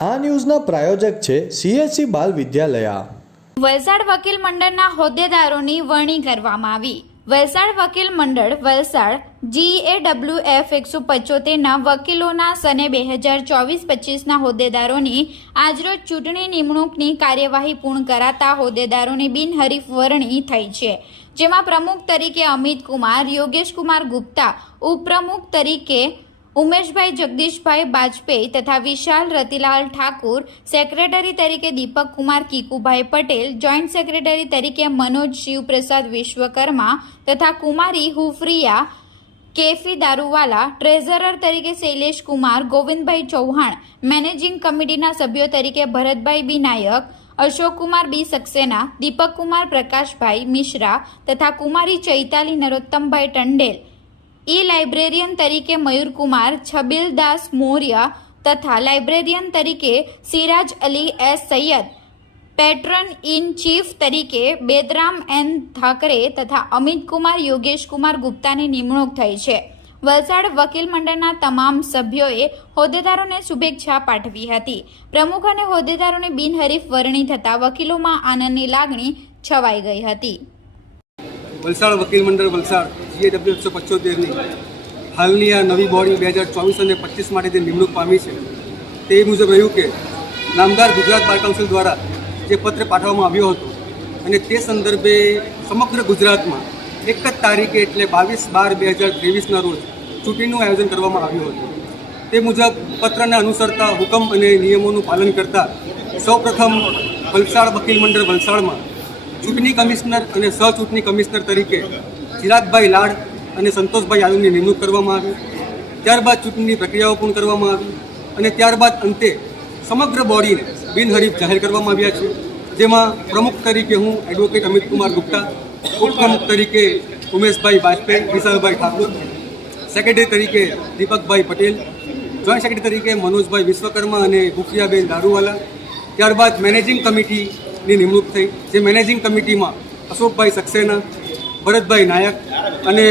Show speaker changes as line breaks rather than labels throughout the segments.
આ ન્યૂઝના પ્રાયોજક છે સીએસસી બાલ વિદ્યાલયા.
વલસાડ વકીલ મંડળના હોદ્દેદારોની વરણી કરવામાં આવી. વલસાડ વકીલ મંડળ, વલસાડ જીએડબ્લ્યુએફ એકસો પચોતેરના વકીલોના સને બે હજાર ચોવીસ પચીસના હોદ્દેદારોની આજરોજ ચૂંટણી નિમણૂકની કાર્યવાહી પૂર્ણ કરાતા હોદ્દેદારોની બિનહરીફ વરણી થઈ છે. જેમાં પ્રમુખ તરીકે અમિત કુમાર યોગેશ કુમાર ગુપ્તા, ઉપપ્રમુખ તરીકે ઉમેશભાઈ જગદીશભાઈ બાજપેયી તથા વિશાલ રતિલાલ ઠાકુર, સેક્રેટરી તરીકે દીપક કુમાર કીકુભાઈ પટેલ, જોઈન્ટ સેક્રેટરી તરીકે મનોજ શિવપ્રસાદ વિશ્વકર્મા તથા કુમારી હુફરિયા, કેફી દારૂવાલા, ટ્રેઝરર તરીકે શૈલેષ કુમાર, ગોવિંદભાઈ ચૌહાણ, મેનેજિંગ કમિટીના સભ્યો તરીકે ભરતભાઈ બી નાયક અશોકકુમાર બી સક્સેના દીપકકુમાર પ્રકાશભાઈ મિશ્રા તથા કુમારી ચૈતાલી નરોત્તમભાઈ ટંડેલ. ઈ લાઇબ્રેરિયન તરીકે મયુરકુમાર છબીલદાસ મૌર્ય તથા લાઇબ્રેરિયન તરીકે Siraj Ali S Sayyed, patron in chief તરીકે બેદરામ એન ઠાકરે તથા અમિત કુમાર, યોગેશ કુમાર ગુપ્તાની નિમણૂક થઈ છે. વલસાડ વકીલ મંડળના તમામ સભ્યોએ હોદ્દેદારોને શુભેચ્છા પાઠવી હતી. પ્રમુખ અને હોદ્દેદારોની બિનહરીફ વરણી થતા વકીલોમાં આનંદની લાગણી છવાઈ ગઈ હતી.
વલસાડ વકીલ મંડળ વલસાડ. જીએડબ્લ્યુ એકસો પંચોતેરની હાલની આ નવી બોડી બે હજાર ચોવીસ અને પચીસ માટે જે નિમણૂક પામી છે, તે મુજબ રહ્યું કે નામદાર ગુજરાત બાર કાઉન્સિલ દ્વારા જે પત્ર પાઠવવામાં આવ્યો હતો અને તે સંદર્ભે સમગ્ર ગુજરાતમાં એક જ તારીખે એટલે બાવીસ બાર બે હજાર ત્રેવીસના રોજ ચૂંટણીનું આયોજન કરવામાં આવ્યું હતું. તે મુજબ પત્રને અનુસરતા, હુકમ અને નિયમોનું પાલન કરતા સૌપ્રથમ વલસાડ વકીલ મંડળ વલસાડમાં ચૂંટણી કમિશનર અને સહ ચૂંટણી કમિશનર તરીકે ચિરાગભાઈ લાડ અને સંતોષભાઈ યાદવની નિમણૂક કરવામાં આવી. ત્યારબાદ ચૂંટણીની પ્રક્રિયાઓ પૂર્ણ કરવામાં આવી અને ત્યારબાદ અંતે સમગ્ર બોડીને બિનહરીફ જાહેર કરવામાં આવ્યા છે. જેમાં પ્રમુખ તરીકે હું એડવોકેટ અમિત કુમાર ગુપ્તા, ઉપપ્રમુખ તરીકે ઉમેશભાઈ વાજપેયી, વિશાલભાઈ ઠાકુર સેક્રેટરી તરીકે દીપકભાઈ પટેલ જોઈન્ટ સેક્રેટરી તરીકે મનોજભાઈ વિશ્વકર્મા અને ગુફિયાબેન દારૂવાલા. ત્યારબાદ મેનેજિંગ કમિટીની નિમણૂક થઈ. જે મેનેજિંગ કમિટીમાં અશોકભાઈ સક્સેના ભરતભાઈ નાયક અને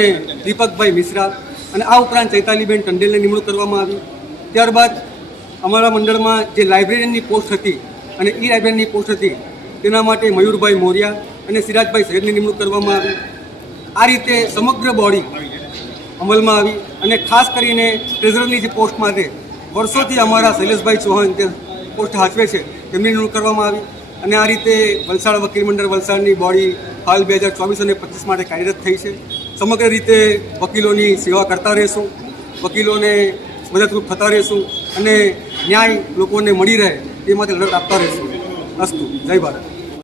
દીપકભાઈ મિશ્રા. અને આ ઉપરાંત ચૈતાલીબેન ટંડેલને નિમણૂક કરવામાં આવી. ત્યારબાદ અમારા મંડળમાં જે લાઇબ્રેરિયનની પોસ્ટ હતી અને ઈ લાઇબ્રેરીની પોસ્ટ હતી, તેના માટે મયુરભાઈ મોરિયા અને સિરાજભાઈ સૈયદની નિમણૂક કરવામાં આવી. આ રીતે સમગ્ર બોડી અમલમાં આવી અને ખાસ કરીને ટ્રેઝરરની જે પોસ્ટ માટે વર્ષોથી અમારા શૈલેષભાઈ ચૌહાણ જે પોસ્ટ હાચવે છે, તેમની નિમણૂક કરવામાં આવી. અને આ રીતે વલસાડ વકીલ મંડળ વલસાડની બોડી હાલ બે હજાર ચોવીસ અને પચીસ માટે કાર્યરત થઈ છે. સમગ્ર રીતે વકીલોની સેવા કરતા રહીશું, વકીલોને મદદરૂપ થતા રહીશું અને ન્યાય લોકોને મળી રહે તે માટે લડત આપતા રહીશું. અસ્તુ. જય ભારત.